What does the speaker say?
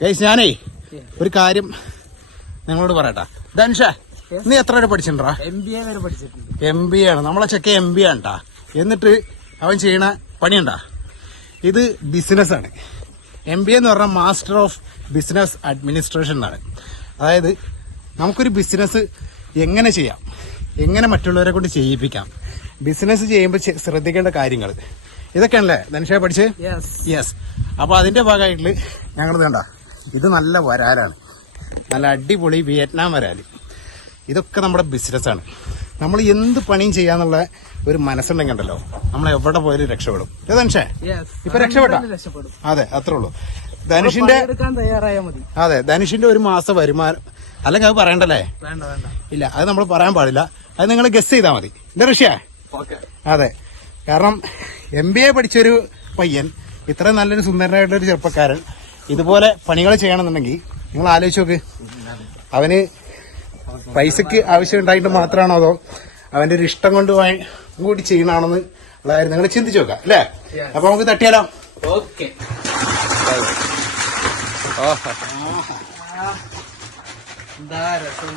Guys ഞാനേ ഒരു കാര്യം നിങ്ങളോട് പറയട്ടാ. ധനുഷ നീ എത്ര വരെ പഠിച്ചിട്ടുണ്ടാ? MBA വരെ പഠിച്ചിട്ടുണ്ട്. MBA ആണ്. നമ്മളെ ചെക്ക MBA ആണ്ടാ. എന്നിട്ട് അവൻ ചെയ്യണ പണിയുണ്ടാ. ഇത് ബിസിനസ്സാണ്. MBA എന്ന് പറഞ്ഞാൽ മാസ്റ്റർ ഓഫ് ബിസിനസ് അഡ്മിനിസ്ട്രേഷൻ എന്നാണ്. അതായത് നമുക്കൊരു ബിസിനസ് എങ്ങനെ ചെയ്യാം, എങ്ങനെ മറ്റുള്ളവരെ കൊണ്ട് ചെയ്യിപ്പിക്കാം, ബിസിനസ് ചെയ്യുമ്പോൾ ശ്രദ്ധിക്കേണ്ട കാര്യങ്ങൾ, ഇതൊക്കെയാണല്ലേ ധനുഷ പഠിച്ച്? യെസ്. അപ്പൊ അതിന്റെ ഭാഗമായിട്ട് ഞങ്ങൾ വേണ്ട, ഇത് നല്ല വരാലാണ്, നല്ല അടിപൊളി വിയറ്റ്നാം വരാല്. ഇതൊക്കെ നമ്മുടെ ബിസിനസ്സാണ്. നമ്മൾ എന്ത് പണിയും ചെയ്യാന്നുള്ള ഒരു മനസ്സുണ്ടെങ്കിൽ ഉണ്ടല്ലോ, നമ്മൾ എവിടെ പോയാലും രക്ഷപ്പെടും. ധനുഷേ ഇപ്പൊ രക്ഷപ്പെട്ടാ? അതെ, അത്രേ ഉള്ളൂ. ധനുഷിന്റെ അതെ, ധനുഷിന്റെ ഒരു മാസം വരുമാനം അല്ലെങ്കിൽ അത് പറയണ്ടല്ലേ? ഇല്ല, അത് നമ്മൾ പറയാൻ പാടില്ല. അത് നിങ്ങൾ ഗസ് ചെയ്താൽ മതി. ധനുഷേ അതെ, കാരണം MBA പഠിച്ചൊരു പയ്യൻ, ഇത്ര നല്ലൊരു സുന്ദരനായിട്ടൊരു ചെറുപ്പക്കാരൻ ഇതുപോലെ പണികൾ ചെയ്യണമെന്നുണ്ടെങ്കിൽ നിങ്ങൾ ആലോചിച്ച് നോക്ക്. അവന് പൈസക്ക് ആവശ്യം ഉണ്ടായിട്ട് മാത്രമാണോ, അതോ അവന്റെ ഒരു ഇഷ്ടം കൊണ്ട് കൂടി ചെയ്യണാണെന്ന് ഉള്ള കാര്യം നിങ്ങൾ ചിന്തിച്ചു നോക്കാം അല്ലേ? അപ്പൊ നമുക്ക് തട്ടിയാലോ? ഓക്കെ. എന്താ രസം.